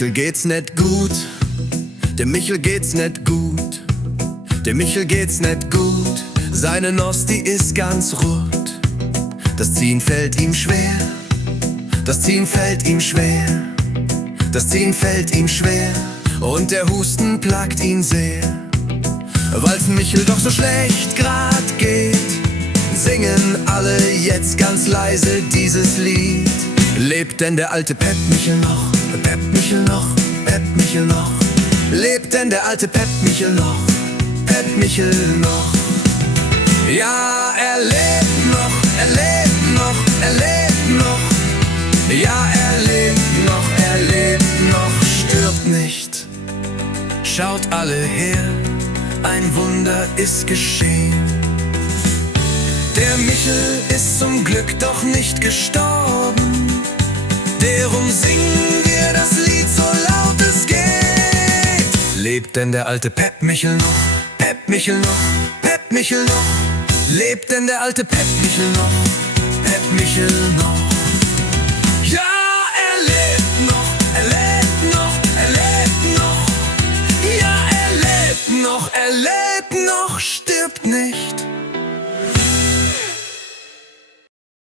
Michel geht's nicht gut, dem Michel geht's nicht gut, dem Michel geht's nicht gut. Seine Nuss, die ist ganz rot. Das Ziehen fällt ihm schwer, das Ziehen fällt ihm schwer, das Ziehen fällt ihm schwer. Und der Husten plagt ihn sehr. Weil's Michel doch so schlecht grad geht, singen alle jetzt ganz leise dieses Lied. Lebt denn der alte Pep Michel noch? Pep Michel noch? Pep Michel noch? Lebt denn der alte Pep Michel noch? Pep Michel noch? Ja, er lebt noch, er lebt noch, er lebt noch. Ja, er lebt noch, er lebt noch, stirbt nicht. Schaut alle her, ein Wunder ist geschehen. Der Michel ist zum Glück doch nicht gestorben. Darum singen wir das Lied so laut es geht. Lebt denn der alte Pep Michel noch? Pep Michel noch? Pep Michel noch? Lebt denn der alte Pep Michel noch? Pep Michel noch? Ja, er lebt noch, er lebt noch, er lebt noch. Ja, er lebt noch, er lebt noch.